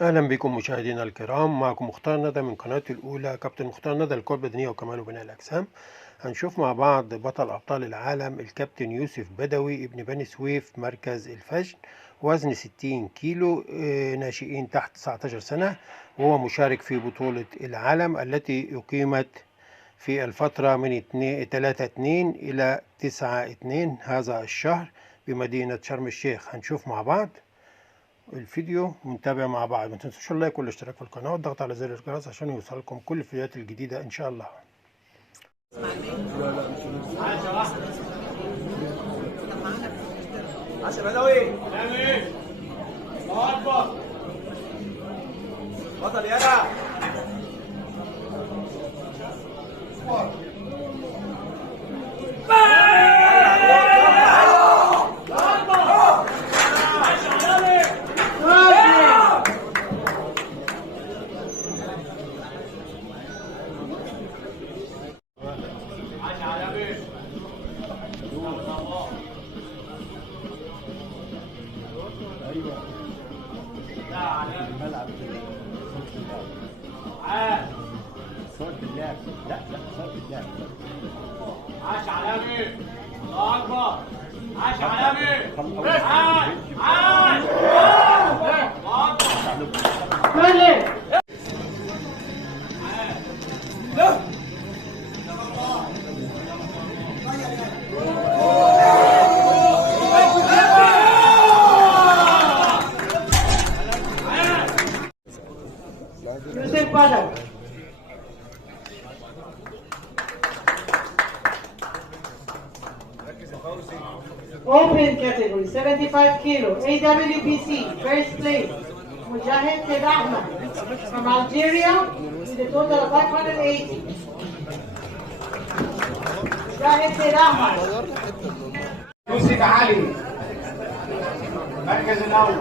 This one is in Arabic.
أهلا بكم مشاهدينا الكرام. معكم مختار ندى من قناة الأولى، كابتن مختار ندى للقوى البدنية وكمال وبناء الأجسام. هنشوف مع بعض بطل أبطال العالم الكابتن يوسف بدوي ابن بني سويف، مركز الفجر، وزن 60 كيلو، ناشئين تحت 19 سنة، وهو مشارك في بطولة العالم التي أقيمت في الفترة من 3/2 إلى 9/2 هذا الشهر بمدينة شرم الشيخ. هنشوف مع بعض الفيديو ونتابع مع بعض. ما تنسوش اللايك والاشتراك في القناة والضغط على زر الجرس عشان يوصلكم كل الفيديوهات الجديدة إن شاء الله. عشان بدوي الله اكبر بطل يلا صوت اللعب. لا صوت اللعب. عاش علامي الله اكبر عاش علامي عاش عاش الله اكبر يوسف بدوي. Open category, 75 kilo, AWBC, first place, Mujahid Said Ahmed from Algeria with a total of 580. Mujahid Said Ahmed. يوسف علي المركز الاول